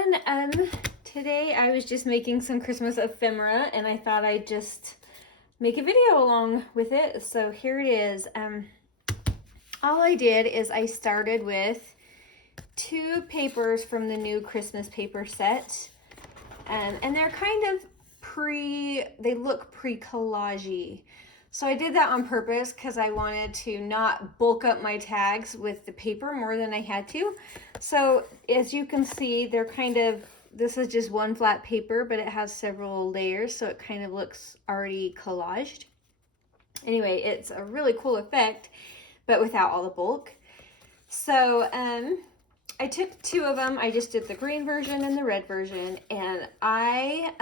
everyone. Today I was just making some Christmas ephemera and I thought I'd just make a video along with it. So here it is. All I did is I started with two papers from the new Christmas paper set. And they're kind of they look pre-collage-y. So I did that on purpose because I wanted to not bulk up my tags with the paper more than I had to. So as you can see, they're kind of, this is just one flat paper, but it has several layers, so it kind of looks already collaged. Anyway, it's a really cool effect, but without all the bulk. So I took two of them. I just did the green version and the red version, and I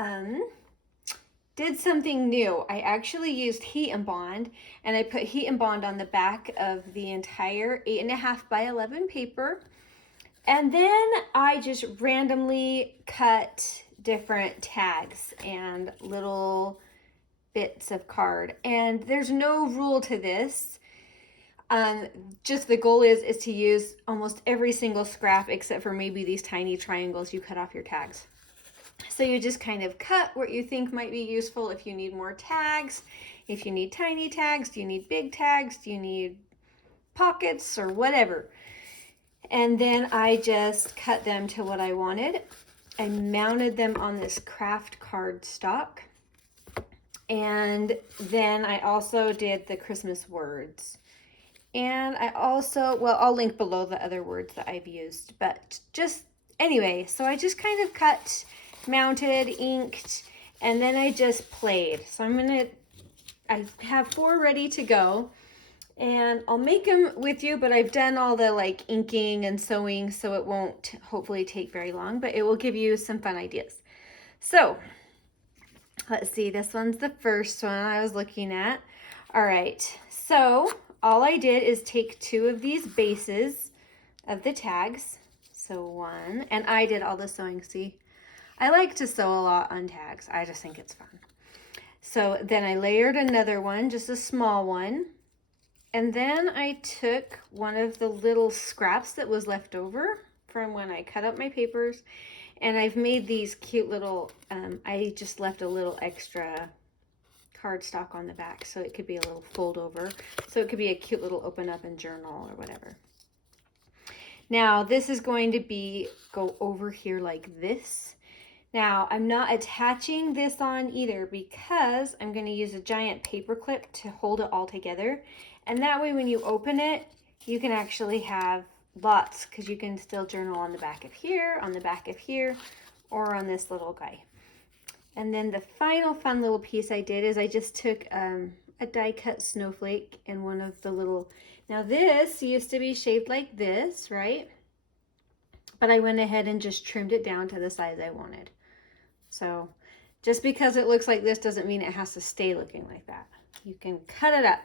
did something new. I actually used heat and bond, and I put heat and bond on the back of the entire 8.5 by 11 paper. And then I just randomly cut different tags and little bits of card. And there's no rule to this. Just the goal is to use almost every single scrap except for maybe these tiny triangles you cut off your tags. So you just kind of cut what you think might be useful. If you need more tags, if you need tiny tags, do you need big tags, do you need pockets or whatever. And then I just cut them to what I wanted. I mounted them on this craft card stock. And then I also did the Christmas words. And I also, well, I'll link below the other words that I've used. But just, anyway, so I just kind of cut, mounted, inked, and then I just played. So I have 4 ready to go. And I'll make them with you, but I've done all the like inking and sewing, so it won't hopefully take very long, but it will give you some fun ideas. So let's see, this one's the first one I was looking at. All right, so all I did is take 2 of these bases of the tags. So 1, and I did all the sewing, see? I like to sew a lot on tags. I just think it's fun. So then I layered another one, just a small one. And then I took one of the little scraps that was left over from when I cut up my papers, and I've made these cute little, I just left a little extra cardstock on the back so it could be a little fold over. So it could be a cute little open up and journal or whatever. Now this is going to go over here like this. Now I'm not attaching this on either because I'm going to use a giant paper clip to hold it all together. And that way when you open it, you can actually have lots, because you can still journal on the back of here, on the back of here, or on this little guy. And then the final fun little piece I did is I just took a die cut snowflake and one of the little, now this used to be shaped like this, right? But I went ahead and just trimmed it down to the size I wanted. So just because it looks like this doesn't mean it has to stay looking like that. You can cut it up.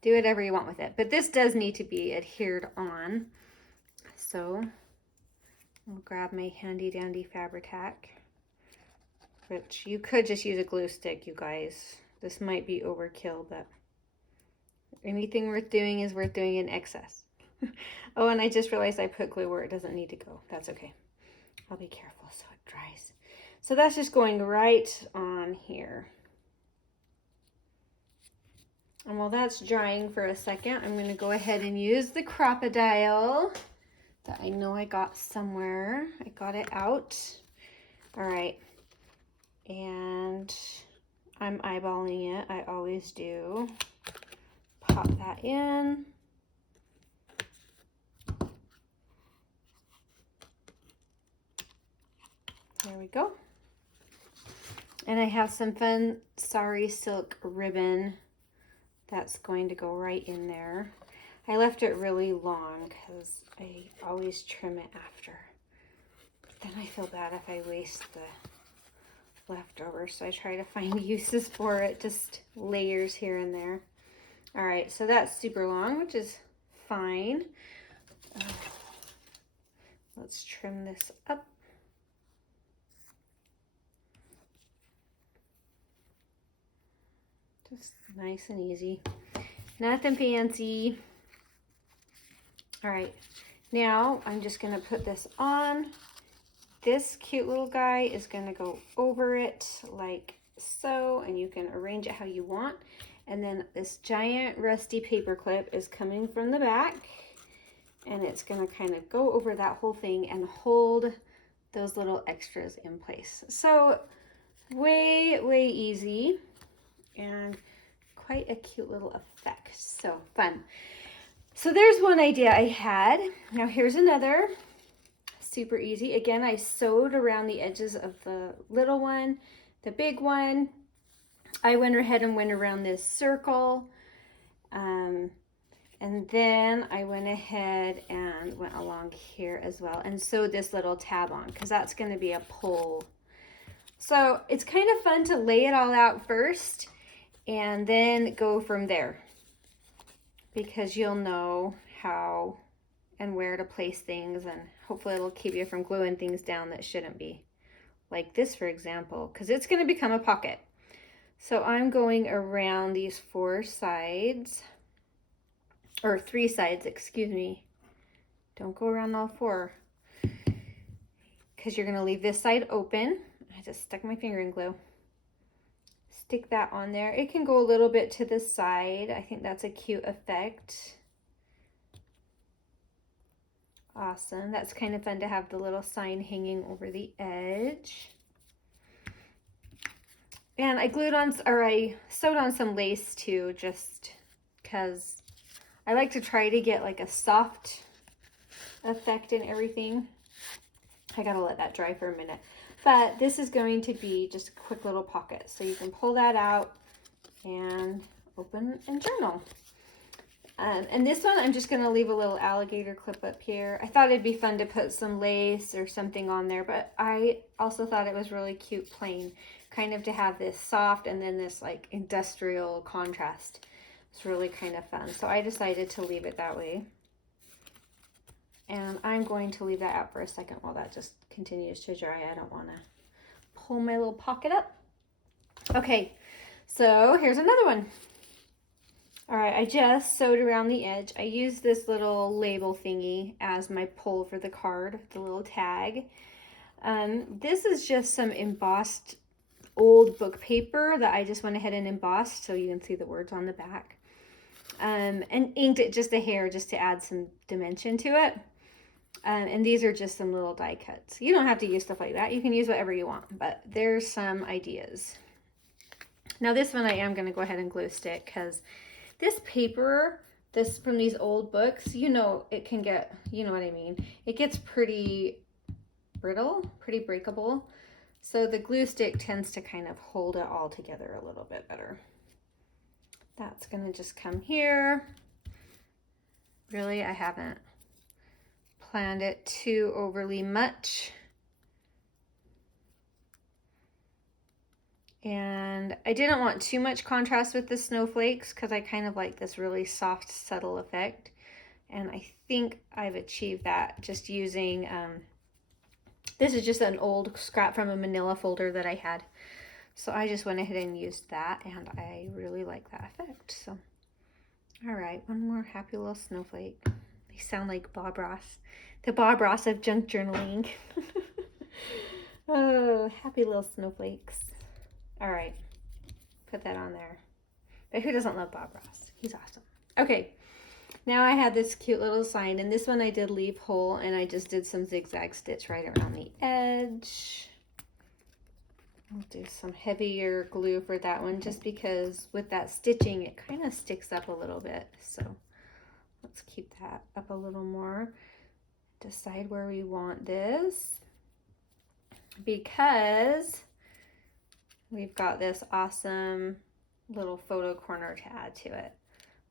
Do whatever you want with it. But this does need to be adhered on. So I'll grab my handy dandy Fabri-Tac, which you could just use a glue stick, you guys. This might be overkill, but anything worth doing is worth doing in excess. Oh, and I just realized I put glue where it doesn't need to go. That's okay. I'll be careful so it dries. So that's just going right on here. And while that's drying for a second, I'm going to go ahead and use the crocodile that I know I got somewhere. I got it out. All right. And I'm eyeballing it. I always do. Pop that in. There we go. And I have some fun sari silk ribbon that's going to go right in there. I left it really long because I always trim it after. But then I feel bad if I waste the leftovers, so I try to find uses for it, just layers here and there. All right, so that's super long, which is fine. Let's trim this up. Just nice and easy. Nothing fancy. All right, now I'm just gonna put this on. this cute little guy is going to go over it like so, and you can arrange it how you want. And then this giant rusty paper clip is coming from the back, and it's going to kind of go over that whole thing and hold those little extras in place. So way, way easy and quite a cute little effect. So fun. So there's one idea I had. Now here's another. Super easy. Again, I sewed around the edges of the little one, the big one. I went ahead and went around this circle. And then I went ahead and went along here as well and sewed this little tab on because that's going to be a pull. So it's kind of fun to lay it all out first and then go from there, because you'll know how and where to place things, and hopefully it'll keep you from gluing things down that shouldn't be. Like this, for example, because it's going to become a pocket. So I'm going around these 4 sides, or 3 sides, excuse me. Don't go around all 4, because you're going to leave this side open. I just stuck my finger in glue. Stick that on there. It can go a little bit to the side. I think that's a cute effect. Awesome. That's kind of fun to have the little sign hanging over the edge. And I glued on, or I sewed on some lace too, just because I like to try to get like a soft effect in everything. I gotta let that dry for a minute. But this is going to be just a quick little pocket. So you can pull that out and open and journal. And this one, I'm just going to leave a little alligator clip up here. I thought it'd be fun to put some lace or something on there, but I also thought it was really cute plain, kind of to have this soft and then this like industrial contrast. It's really kind of fun. So I decided to leave it that way. And I'm going to leave that out for a second while that just continues to dry. I don't want to pull my little pocket up. Okay, so here's another one. All right, I just sewed around the edge. I used this little label thingy as my pull for the card, the little tag. This is just some embossed old book paper that I just went ahead and embossed so you can see the words on the back. And inked it just a hair just to add some dimension to it. And these are just some little die cuts. You don't have to use stuff like that. You can use whatever you want, but there's some ideas. Now this one I am going to go ahead and glue stick, because this paper, this from these old books, you know, it can get, you know what I mean? It gets pretty brittle, pretty breakable. So the glue stick tends to kind of hold it all together a little bit better. That's going to just come here. Really, I haven't planned it too overly much. And I didn't want too much contrast with the snowflakes because I kind of like this really soft, subtle effect. And I think I've achieved that just using, this is just an old scrap from a manila folder that I had. So I just went ahead and used that, and I really like that effect. So, all right, one more happy little snowflake. They sound like Bob Ross, the Bob Ross of junk journaling. Oh, happy little snowflakes. All right, put that on there. But who doesn't love Bob Ross? He's awesome. Okay, now I had this cute little sign, and this one I did leave whole, and I just did some zigzag stitch right around the edge. I'll do some heavier glue for that one, just because with that stitching, it kind of sticks up a little bit. So let's keep that up a little more. Decide where we want this, because we've got this awesome little photo corner to add to it.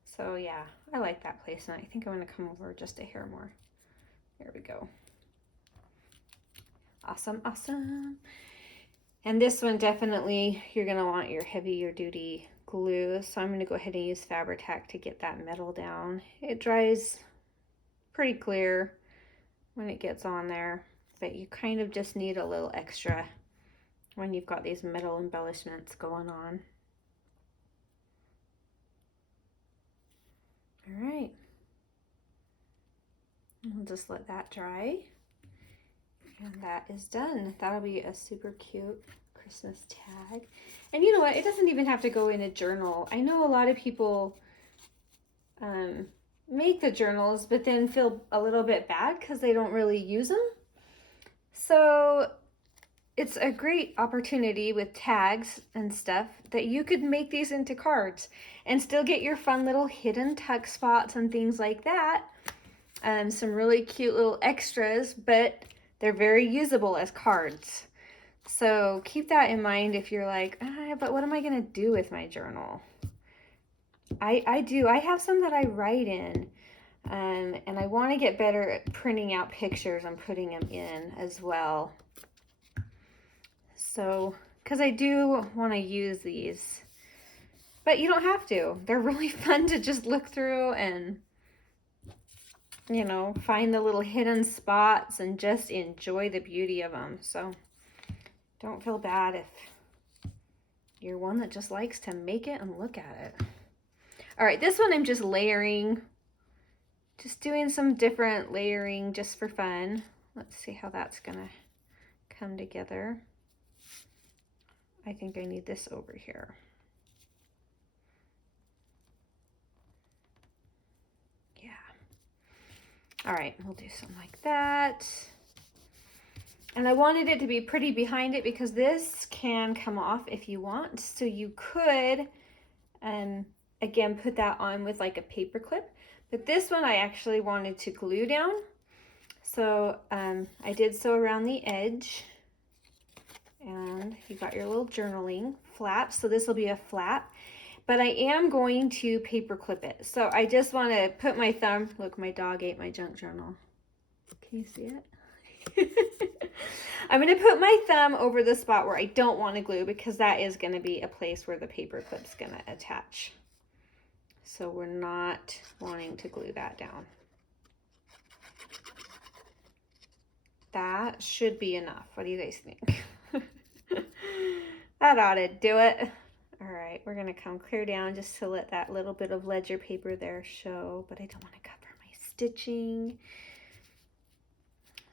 So yeah, I like that placement. I think I'm going to come over just a hair more. There we go. Awesome, awesome. And this one, definitely, you're going to want your heavier duty glue. So I'm going to go ahead and use Fabri-Tac to get that metal down. It dries pretty clear when it gets on there, but you kind of just need a little extra when you've got these metal embellishments going on. All right. We'll just let that dry. And that is done. That'll be a super cute Christmas tag. And you know what? It doesn't even have to go in a journal. I know a lot of people make the journals, but then feel a little bit bad because they don't really use them. So it's a great opportunity with tags and stuff that you could make these into cards and still get your fun little hidden tuck spots and things like that. Some really cute little extras, but they're very usable as cards. So keep that in mind if you're like, but what am I going to do with my journal? I have some that I write in, and I want to get better at printing out pictures and putting them in as well. So, because I do want to use these, but you don't have to. They're really fun to just look through and, you know, find the little hidden spots and just enjoy the beauty of them. So don't feel bad if you're one that just likes to make it and look at it. All right, this one I'm just layering, just doing some different layering just for fun. Let's see how that's gonna come together. I think I need this over here. Yeah. All right, we'll do something like that. And I wanted it to be pretty behind it because this can come off if you want. So you could, again, put that on with like a paper clip. But this one I actually wanted to glue down. So I did so around the edge. And you got your little journaling flap. So this will be a flap. But I am going to paper clip it. So I just want to put my thumb. Look, my dog ate my junk journal. Can you see it? I'm going to put my thumb over the spot where I don't want to glue because that is going to be a place where the paper clip's going to attach. So we're not wanting to glue that down. That should be enough. What do you guys think? That ought to do it. All right, we're going to come clear down just to let that little bit of ledger paper there show, but I don't want to cover my stitching.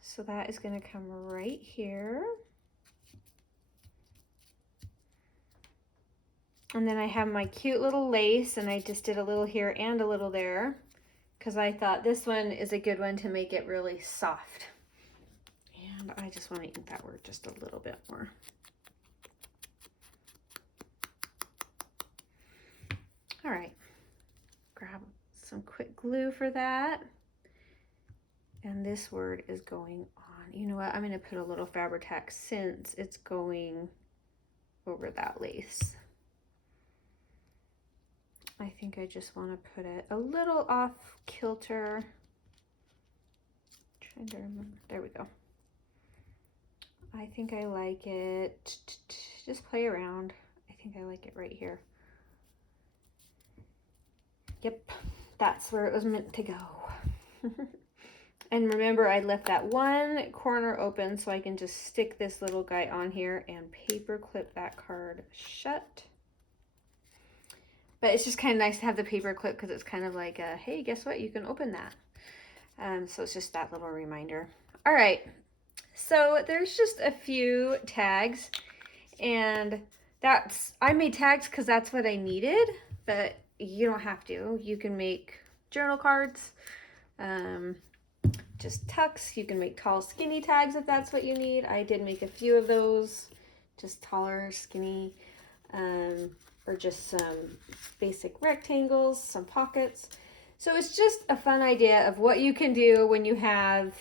So that is going to come right here. And then I have my cute little lace, and I just did a little here and a little there because I thought this one is a good one to make it really soft. And I just want to ink that word just a little bit more. All right, grab some quick glue for that. And this word is going on. You know what? I'm going to put a little Fabri-Tac since it's going over that lace. I think I just want to put it a little off kilter. Trying to remember. There we go. I think I like it. Just play around. I think I like it right here. Yep, that's where it was meant to go. And remember, I left that one corner open so I can just stick this little guy on here and paper clip that card shut. But it's just kind of nice to have the paper clip because it's kind of like a, hey, guess what? You can open that. So it's just that little reminder. All right, so there's just a few tags, and I made tags because that's what I needed, but you don't have to. You can make journal cards, just tucks. You can make tall, skinny tags if that's what you need. I did make a few of those, just taller, skinny, or just some basic rectangles, some pockets. So it's just a fun idea of what you can do when you have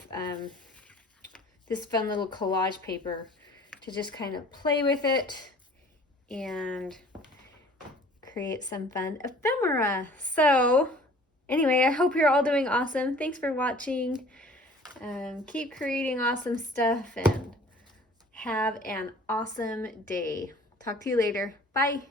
this fun little collage paper to just kind of play with it and create some fun ephemera. So anyway, I hope you're all doing awesome. Thanks for watching. Keep creating awesome stuff and have an awesome day. Talk to you later. Bye.